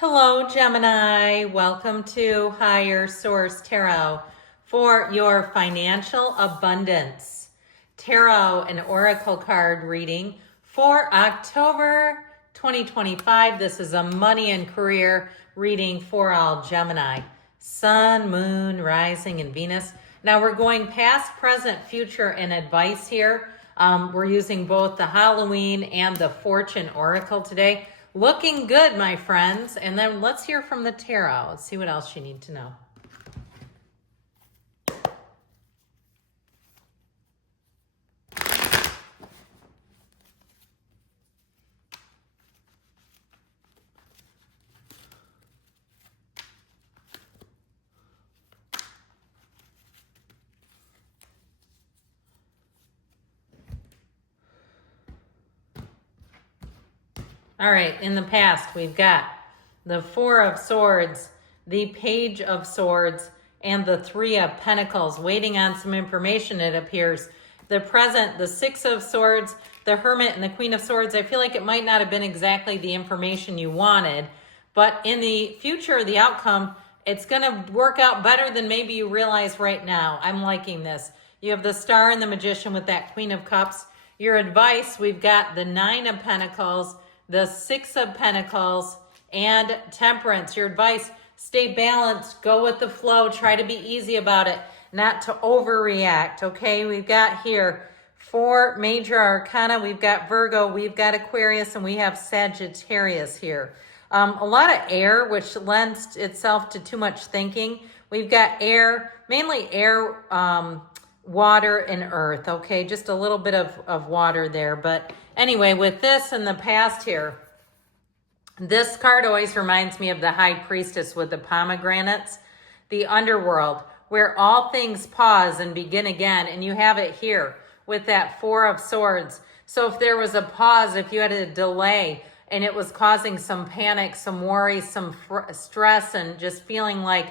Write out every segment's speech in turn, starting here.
Hello, Gemini. Welcome to Higher Source Tarot for your financial abundance tarot and oracle card reading for October 2025. This is a money and career reading for all Gemini. Sun, Moon, Rising, and Venus. Now we're going past, present, future, and advice here. We're using both the Halloween and the Fortune Oracle today. Looking good, my friends. And then let's hear from the tarot. Let's see what else you need to know. All right, in the past, we've got the Four of Swords, the Page of Swords, and the Three of Pentacles, waiting on some information, it appears. The present, the Six of Swords, the Hermit, and the Queen of Swords. I feel like it might not have been exactly the information you wanted, but in the future, the outcome, it's going to work out better than maybe you realize right now. I'm liking this. You have the Star and the Magician with that Queen of Cups. Your advice, we've got the Nine of Pentacles, the Six of Pentacles, and Temperance. Your advice, stay balanced, go with the flow, try to be easy about it, not to overreact, okay? We've got here 4 major arcana. We've got Virgo, we've got Aquarius, and we have Sagittarius here. A lot of air, which lends itself to too much thinking. We've got air, mainly air, water, and earth, okay? Just a little bit of water there, but anyway, with this in the past here, this card always reminds me of the High Priestess with the pomegranates, the underworld, where all things pause and begin again. And you have it here with that Four of Swords. So if there was a pause, if you had a delay and it was causing some panic, some worry, some stress, and just feeling like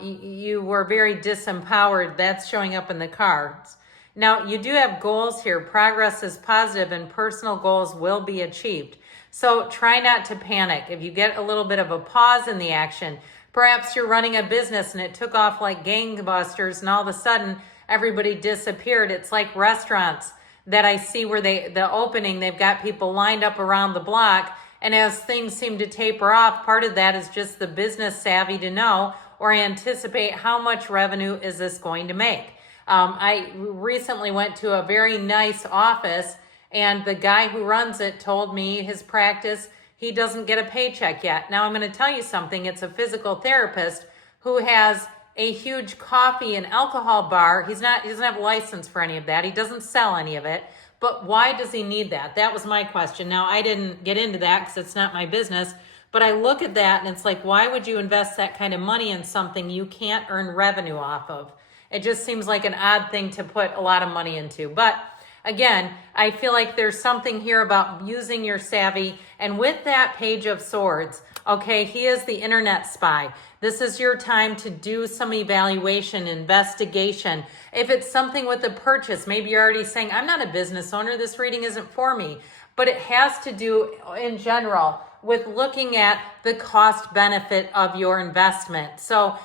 you were very disempowered, that's showing up in the cards. Now, you do have goals here. Progress is positive and personal goals will be achieved. So try not to panic. If you get a little bit of a pause in the action, perhaps you're running a business and it took off like gangbusters and all of a sudden everybody disappeared. It's like restaurants that I see where the opening, they've got people lined up around the block, and as things seem to taper off, part of that is just the business savvy to know or anticipate how much revenue is this going to make. I recently went to a very nice office, and the guy who runs it told me his practice, he doesn't get a paycheck yet. Now I'm going to tell you something. It's a physical therapist who has a huge coffee and alcohol bar. He doesn't have a license for any of that. He doesn't sell any of it. But why does he need that? That was my question. Now, I didn't get into that because it's not my business. But I look at that and it's like, why would you invest that kind of money in something you can't earn revenue off of? It just seems like an odd thing to put a lot of money into. But again, I feel like there's something here about using your savvy. And with that Page of Swords, okay, he is the internet spy. This is your time to do some evaluation, investigation. If it's something with a purchase, maybe you're already saying, I'm not a business owner, this reading isn't for me. But it has to do, in general, with looking at the cost benefit of your investment. So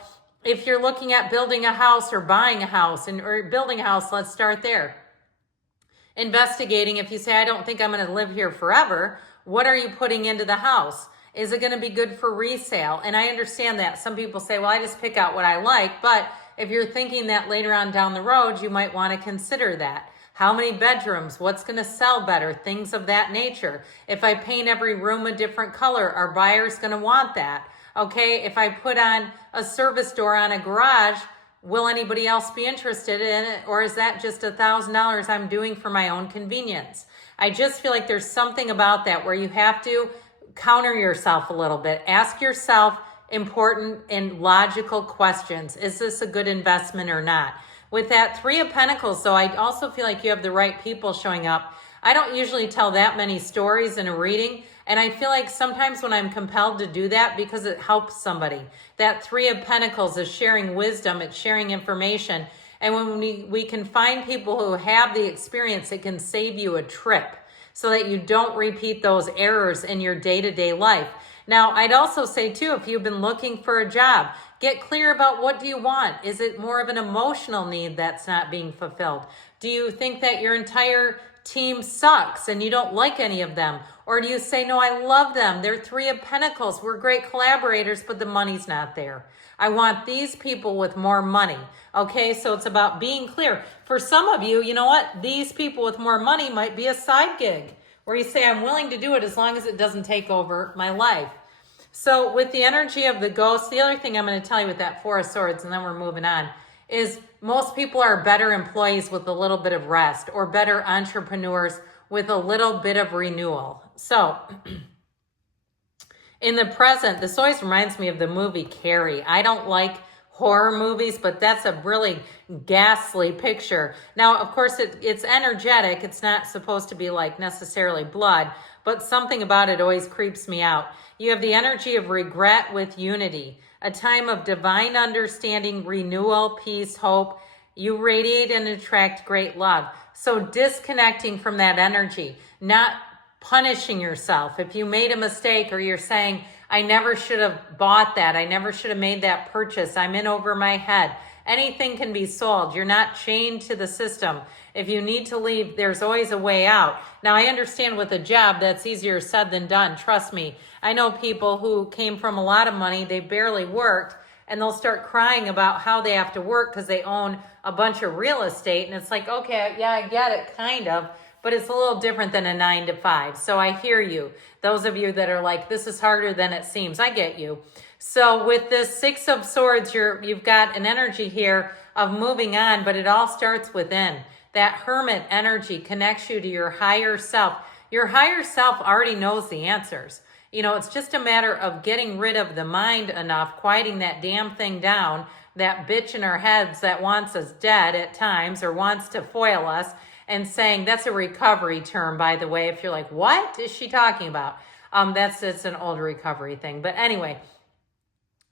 if you're looking at building a house or buying a house or building a house, let's start there. Investigating, if you say, I don't think I'm going to live here forever, what are you putting into the house? Is it going to be good for resale? And I understand that. Some people say, well, I just pick out what I like. But if you're thinking that later on down the road, you might want to consider that. How many bedrooms? What's going to sell better? Things of that nature. If I paint every room a different color, are buyers going to want that? Okay, if I put on a service door on a garage, will anybody else be interested in it? Or is that just $1,000 I'm doing for my own convenience? I just feel like there's something about that where you have to counter yourself a little bit. Ask yourself important and logical questions. Is this a good investment or not? With that Three of Pentacles, though, I also feel like you have the right people showing up. I don't usually tell that many stories in a reading, and I feel like sometimes when I'm compelled to do that because it helps somebody. That Three of Pentacles is sharing wisdom, it's sharing information, and when we can find people who have the experience, it can save you a trip so that you don't repeat those errors in your day-to-day life. Now, I'd also say too, if you've been looking for a job, get clear about what do you want. Is it more of an emotional need that's not being fulfilled? Do you think that your entire team sucks and you don't like any of them? Or do you say, no, I love them. They're three of pentacles. We're great collaborators, but the money's not there. I want these people with more money. Okay, so it's about being clear. For some of you, you know what? These people with more money might be a side gig where you say, I'm willing to do it as long as it doesn't take over my life. So with the energy of the ghost, the other thing I'm going to tell you with that Four of Swords, and then we're moving on, is most people are better employees with a little bit of rest, or better entrepreneurs with a little bit of renewal. So in the present, this always reminds me of the movie Carrie. I don't like horror movies, but that's a really ghastly picture. Now, of course, it's energetic. It's not supposed to be like necessarily blood, but something about it always creeps me out. You have the energy of regret with unity, a time of divine understanding, renewal, peace, hope. You radiate and attract great love. So disconnecting from that energy, not punishing yourself. If you made a mistake or you're saying, I never should have bought that, I never should have made that purchase, I'm in over my head. Anything can be sold. You're not chained to the system. If you need to leave, there's always a way out. Now, I understand with a job, that's easier said than done. Trust me. I know people who came from a lot of money, they barely worked, and they'll start crying about how they have to work because they own a bunch of real estate. And it's like, okay, yeah, I get it, kind of, but it's a little different than a 9 to 5. So I hear you. Those of you that are like, this is harder than it seems, I get you. So with this Six of Swords, you've got an energy here of moving on, but it all starts within. That Hermit energy connects you to your higher self. Your higher self already knows the answers. You know, it's just a matter of getting rid of the mind enough, quieting that damn thing down, that bitch in our heads that wants us dead at times or wants to foil us, and saying, that's a recovery term, by the way. If you're like, what is she talking about? It's an old recovery thing. But anyway,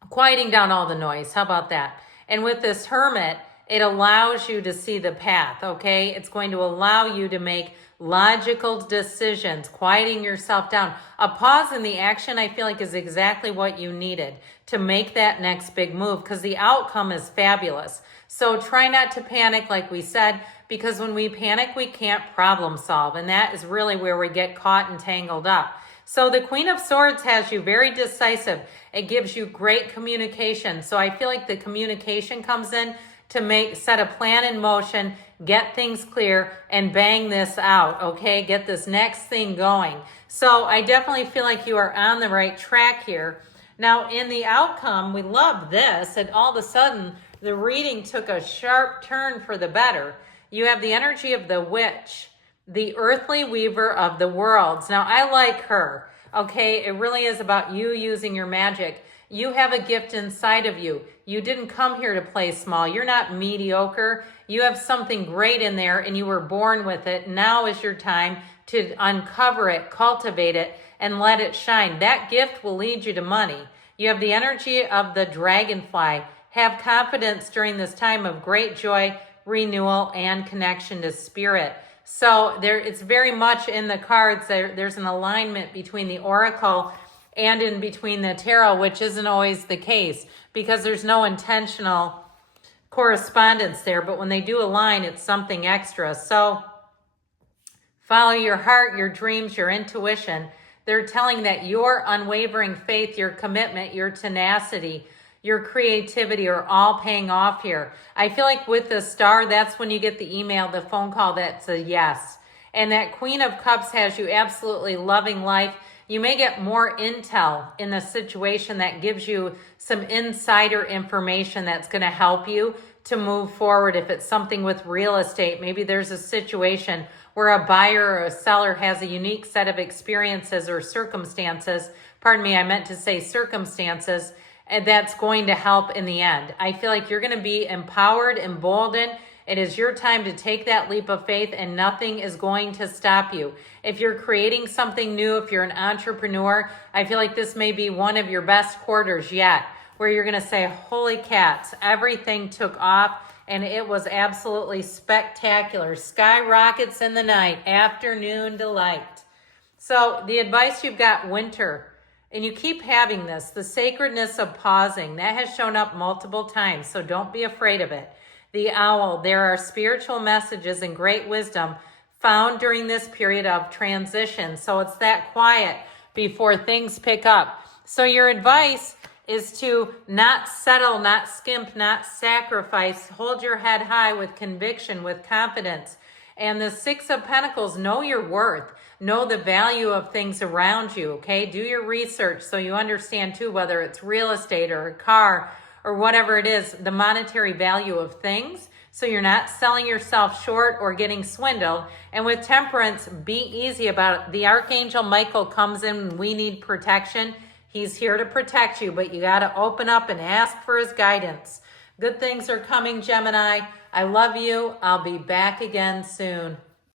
quieting down all the noise. How about that? And with this Hermit, it allows you to see the path, okay? It's going to allow you to make logical decisions, quieting yourself down. A pause in the action, I feel like, is exactly what you needed to make that next big move, because the outcome is fabulous. So try not to panic, like we said, because when we panic, we can't problem solve. And that is really where we get caught and tangled up. So the Queen of Swords has you very decisive. It gives you great communication. So I feel like the communication comes in to set a plan in motion, get things clear, and bang this out, okay? Get this next thing going. So I definitely feel like you are on the right track here. Now, in the outcome, we love this, and all of a sudden, the reading took a sharp turn for the better. You have the energy of the witch, the earthly weaver of the worlds. Now, I like her, okay? It really is about you using your magic. You have a gift inside of you. You didn't come here to play small. You're not mediocre. You have something great in there, and you were born with it. Now is your time to uncover it, cultivate it, and let it shine. That gift will lead you to money. You have the energy of the dragonfly. Have confidence during this time of great joy, renewal, and connection to spirit. So it's very much in the cards. There's an alignment between the oracle and in between the tarot, which isn't always the case because there's no intentional correspondence there. But when they do align, it's something extra. So follow your heart, your dreams, your intuition. They're telling that your unwavering faith, your commitment, your tenacity, your creativity are all paying off here. I feel like with the star, that's when you get the email, the phone call that's a yes. And that Queen of Cups has you absolutely loving life. You may get more intel in the situation that gives you some insider information that's going to help you to move forward. If it's something with real estate, maybe there's a situation where a buyer or a seller has a unique set of experiences or circumstances. Pardon me, I meant to say circumstances. And that's going to help in the end. I feel like you're going to be empowered, emboldened. It is your time to take that leap of faith, and nothing is going to stop you. If you're creating something new, if you're an entrepreneur, I feel like this may be one of your best quarters yet, where you're going to say, holy cats, everything took off, and it was absolutely spectacular. Skyrockets in the night, afternoon delight. So the advice you've got, winter. And you keep having this, the sacredness of pausing. That has shown up multiple times, so don't be afraid of it. The owl, there are spiritual messages and great wisdom found during this period of transition. So it's that quiet before things pick up. So your advice is to not settle, not skimp, not sacrifice. Hold your head high with conviction, with confidence. And the Six of Pentacles, know your worth. Know the value of things around you, okay? Do your research so you understand too, whether it's real estate or a car or whatever it is, the monetary value of things. So you're not selling yourself short or getting swindled. And with Temperance, be easy about it. The Archangel Michael comes in when we need protection. He's here to protect you, but you got to open up and ask for his guidance. Good things are coming, Gemini. I love you. I'll be back again soon.